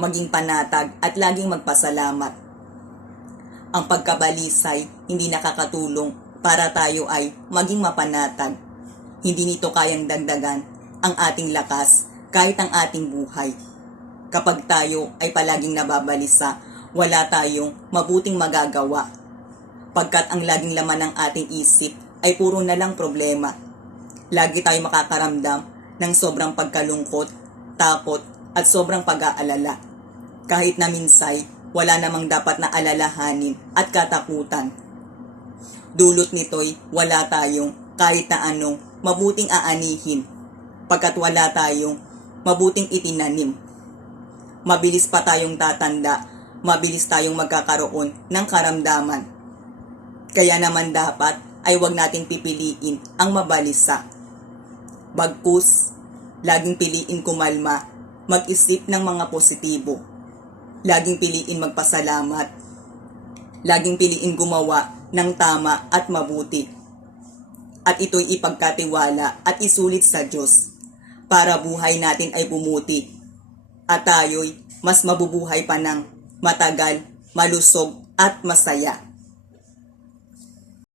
maging panatag at laging magpasalamat. Ang pagkabalisay hindi nakakatulong para tayo ay maging mapanatag. Hindi nito kayang dagdagan ang ating lakas kahit ang ating buhay. Kapag tayo ay palaging nababalisa, wala tayong mabuting magagawa. Pagkat ang laging laman ng ating isip ay puro na lang problema. Lagi tayo makakaramdam ng sobrang pagkalungkot, takot at sobrang pag-aalala. Kahit na minsay, wala namang dapat na alalahanin at katakutan. Dulot nito'y wala tayong kahit na anong mabuting aanihin, pagkat wala tayong mabuting itinanim. Mabilis pa tayong tatanda, mabilis tayong magkakaroon ng karamdaman. Kaya naman dapat ay huwag nating pipiliin ang mabalisa. Bagkus, laging piliin kumalma, mag-isip ng mga positibo. Laging piliin magpasalamat. Laging piliin gumawa ng tama at mabuti. At ito'y ipagkatiwala at isulit sa Diyos para buhay natin ay bumuti at tayo'y mas mabubuhay pa ng matagal, malusog at masaya.